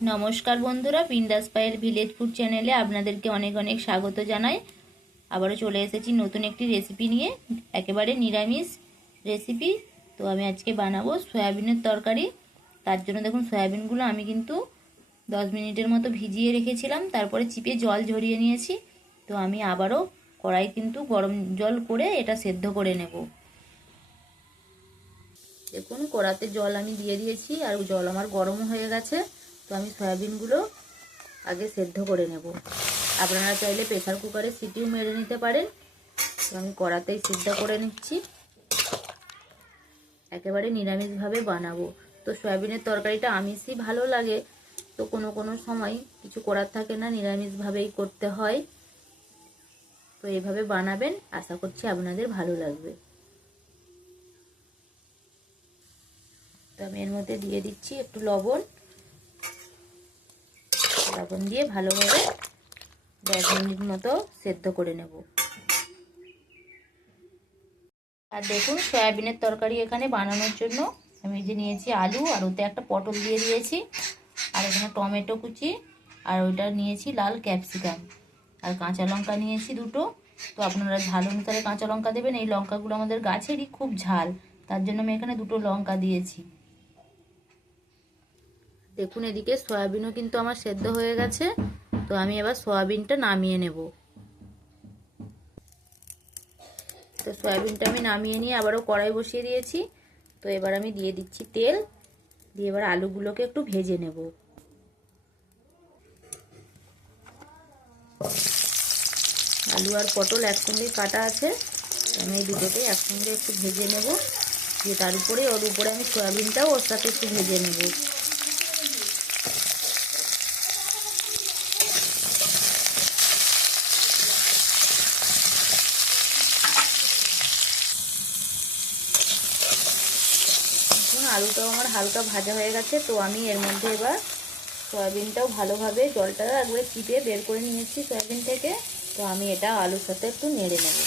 নমস্কার বন্ধুরা, বিন্দাস পায়ের ভিলেজ ফুড চ্যানেলে আপনাদেরকে অনেক অনেক স্বাগত জানাই। আবারও চলে এসেছি নতুন একটি রেসিপি নিয়ে, একেবারে নিরামিষ রেসিপি। তো আমি আজকে বানাবো সয়াবিনের তরকারি। তার জন্য দেখুন, সয়াবিনগুলো আমি কিন্তু 10 মিনিটের মতো ভিজিয়ে রেখেছিলাম, তারপরে চিপে জল ঝরিয়ে নিয়েছি। তো আমি আবারও কড়াই কিন্তু গরম জল করে এটা সেদ্ধ করে নেব। দেখুন, কড়াতে জল আমি দিয়ে দিয়েছি আর জল আমার গরম হয়ে গেছে। তো আমি সয়াবিনগুলো আগে সেদ্ধ করে নেব। আপনারা চাইলে প্রেসার কুকারে সিটিও মেরে নিতে পারেন। তো আমি কড়াতেই সিদ্ধ করে নিচ্ছি, একেবারে নিরামিষভাবে বানাবো। তো সয়াবিনের তরকারিটা আমিষই ভালো লাগে, তো কোনো কোনো সময় কিছু করার থাকে না, নিরামিষভাবেই করতে হয়। তো এইভাবে বানাবেন, আশা করছি আপনাদের ভালো লাগবে। তো আমি এর মধ্যে দিয়ে দিচ্ছি একটু লবণ দিয়ে ভালোভাবে 10 মিনিট মতো সেদ্ধ করে নেব। আর দেখুন, সয়াবিনের তরকারি এখানে বানানোর জন্য আমি যে নিয়েছি আলু, আর ওতে একটা পটল দিয়ে দিয়েছি, আর এখানে টমেটো কুচি, আর ওইটা নিয়েছি লাল ক্যাপসিকাম, আর কাঁচা লঙ্কা নিয়েছি দুটো। তো আপনারা ঝাল অনুসারে কাঁচা লঙ্কা দেবেন। এই লঙ্কাগুলো আমাদের গাছেরই খুব ঝাল, তার জন্য আমি এখানে দুটো লঙ্কা দিয়েছি। দেখুন, এদিকে সয়াবিনও কিন্তু আমার সেদ্ধ হয়ে গেছে। তো আমি এবার সয়াবিনটা নামিয়ে নেব। তো সয়াবিনটা আমি নামিয়ে নিয়ে আবারও কড়াই বসিয়ে দিয়েছি। তো এবার আমি দিয়ে দিচ্ছি তেল, দিয়ে এবার আলুগুলোকে একটু ভেজে নেব। আলু আর পটল একসঙ্গে কাটা আছে, আমি এই দুটোকে একসঙ্গে একটু ভেজে নেব। দিয়ে তার উপরে ওর উপরে আমি সয়াবিনটাও ওর সাথে একটু ভেজে নেব। আলুটাও আমার হালকা ভাজা হয়ে গেছে। তো আমি এর মধ্যে এবার সয়াবিনটাও ভালোভাবে জলটা একবারে চিপে বের করে নিয়েছি সয়াবিন থেকে। তো আমি এটা আলুর সাথে একটু নেড়ে নেব।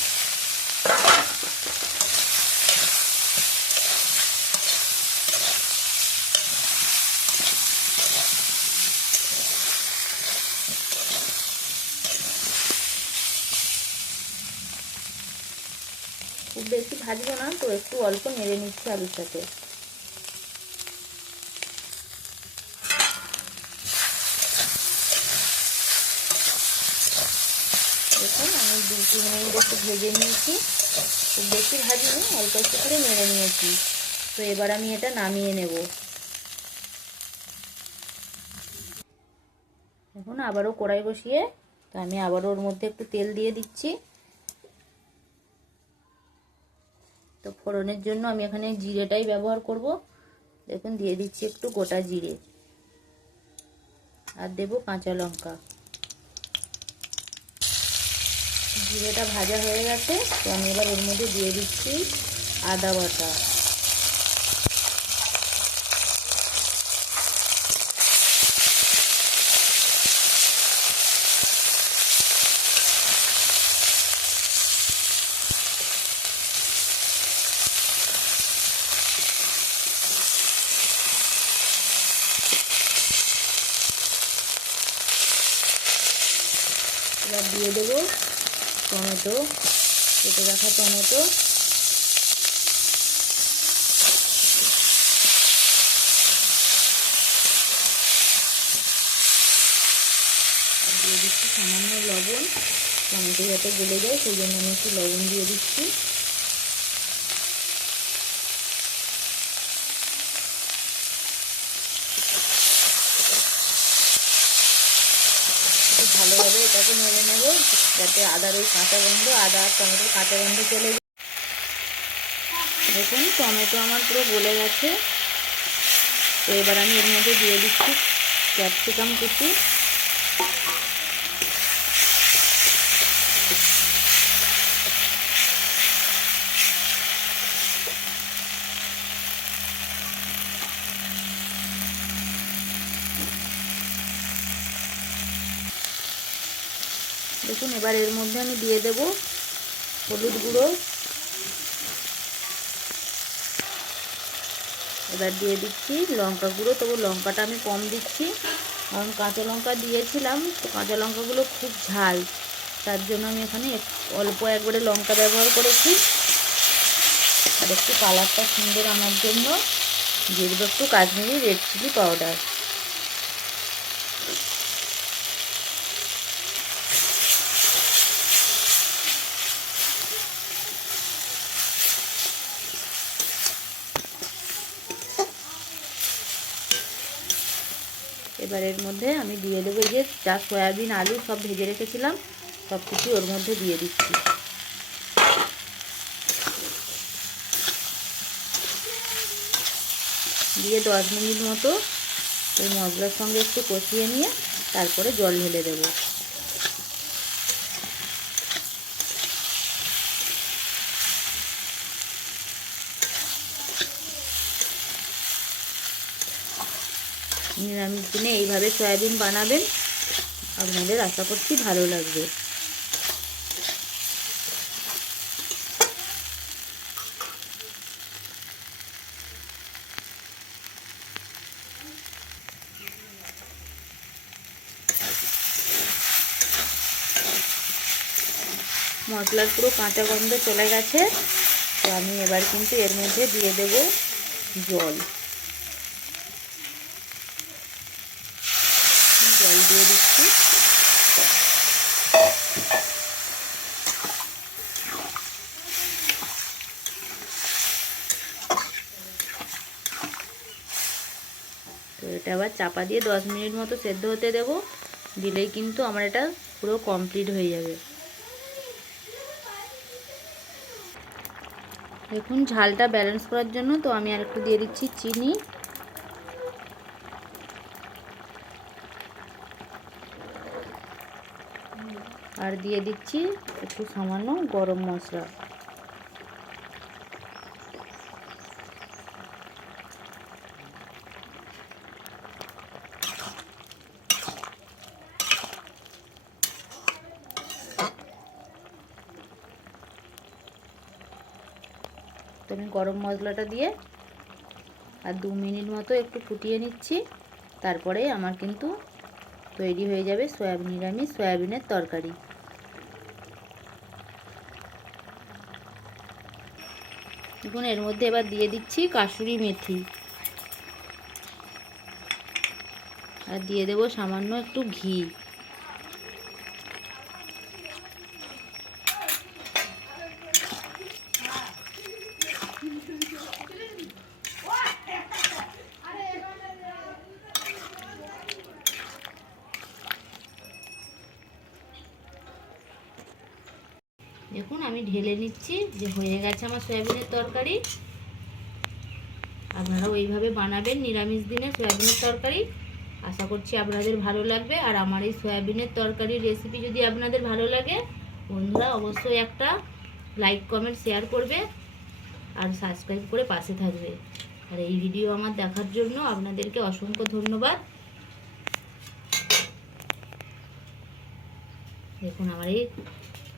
খুব বেশি ভাজবো না, তো একটু অল্প নেড়ে নিচ্ছি আলুর সাথে। দেখুন, আমি 2-3 মিনিট একটু ভেজে নিয়েছি, খুব বেশি ভাজিনি, অল্প একটু করে নেড়ে নিয়েছি। তো এবার আমি এটা নামিয়ে নেব। দেখুন, আবারও কড়াই বসিয়ে তো আমি আবারও ওর মধ্যে একটু তেল দিয়ে দিচ্ছি। তো ফোড়নের জন্য আমি এখানে জিরেটাই ব্যবহার করব। দেখুন, দিয়ে দিচ্ছি একটু গোটা জিরে, আর দেব কাঁচা লঙ্কা। জিরেটা ভাজা হয়ে গেছে, তো আমি এবার ওর মধ্যে দিয়ে দিচ্ছি আদা বাটা। এবার দিয়ে দেবো টমেটো, কেটে রাখা টমেটো। দিয়ে দিচ্ছি সামান্য লবণ, টমেটো যাতে গলে যায় সেই জন্য আমি একটু লবণ দিয়ে দিচ্ছি। ভালোভাবে এটাকে নেড়ে নেব, যাতে আদার ওই কাঁচা গন্ধ, আদা আর টমেটোর কাঁচা গন্ধ চলে যায়। দেখুন, টমেটো আমার পুরো গলে গেছে। তো এবার আমি এর মধ্যে দিয়ে দিচ্ছি ক্যাপসিকাম কুচি। দেখুন, এবার এর মধ্যে আমি দিয়ে দেব হলুদ গুঁড়ো, এবার দিয়ে দিচ্ছি লঙ্কা গুঁড়ো। তবু লঙ্কাটা আমি কম দিচ্ছি, কারণ কাঁচা লঙ্কা দিয়েছিলাম, তো কাঁচা লঙ্কাগুলো খুব ঝাল, তার জন্য আমি এখানে অল্প একবারে লঙ্কা ব্যবহার করেছি। আর একটু কালারটা সুন্দর আনার জন্য দিয়ে দেবো একটু কাশ্মীরি রেড চিলি পাউডার। এবার এর মধ্যে আমি দিয়ে দেবো যে যা সয়াবিন আলু সব ভেজে রেখেছিলাম সব কিছু ওর মধ্যে দিয়ে দিচ্ছি। দিয়ে 10 মিনিট মতো ওই মশলার সঙ্গে একটু কষিয়ে নিয়ে তারপরে জল ঢেলে দেবো। নিরামিষ দিনে এইভাবে সয়াবিন বানাবেন, আপনাদের আশা করছি ভালো লাগবে। মশলার পুরো কাঁচা গন্ধ চলে গেছে, তো আমি এবার কিন্তু এর মধ্যে দিয়ে দেব জল। জল দিয়ে দিচ্ছি। তো এটা আবার চাপা দিয়ে 10 মিনিট মতো সেদ্ধ হতে দেব, দিলেই কিন্তু আমার এটা পুরো কমপ্লিট হয়ে যাবে। দেখুন ঝালটা ব্যালেন্স করার জন্য তো আমি আর একটু দিয়ে দিচ্ছি চিনি। আর দিয়ে দিচ্ছি একটু সামান্য গরম মশলা। তো আমি গরম মশলাটা দিয়ে আর 2 মিনিট মতো একটু ফুটিয়ে নিচ্ছি, তারপরে আমার কিন্তু তৈরি হয়ে যাবে নিরামিষ সয়াবিনের তরকারি। দেখুন এর মধ্যে এবার দিয়ে দিচ্ছি কাসুরি মেথি, আর দিয়ে দেবো সামান্য একটু ঘি। দেখুন আমি ঢেলে নিচ্ছি, যে হয়ে গেছে আমার সয়াবিনের তরকারি। আপনারা ওইভাবে বানাবেন নিরামিষ দিনে সয়াবিনের তরকারি, আশা করছি আপনাদের ভালো লাগবে। আর আমার এই সয়াবিনের তরকারির রেসিপি যদি আপনাদের ভালো লাগে, বন্ধুরা অবশ্যই একটা লাইক কমেন্ট শেয়ার করবে আর সাবস্ক্রাইব করে পাশে থাকবে। আর এই ভিডিও আমার দেখার জন্য আপনাদেরকে অসংখ্য ধন্যবাদ। দেখুন আমার এই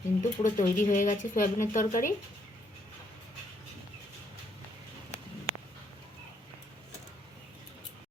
কিন্তু পুরো তৈরি হয়ে গেছে সয়াবিনের তরকারি।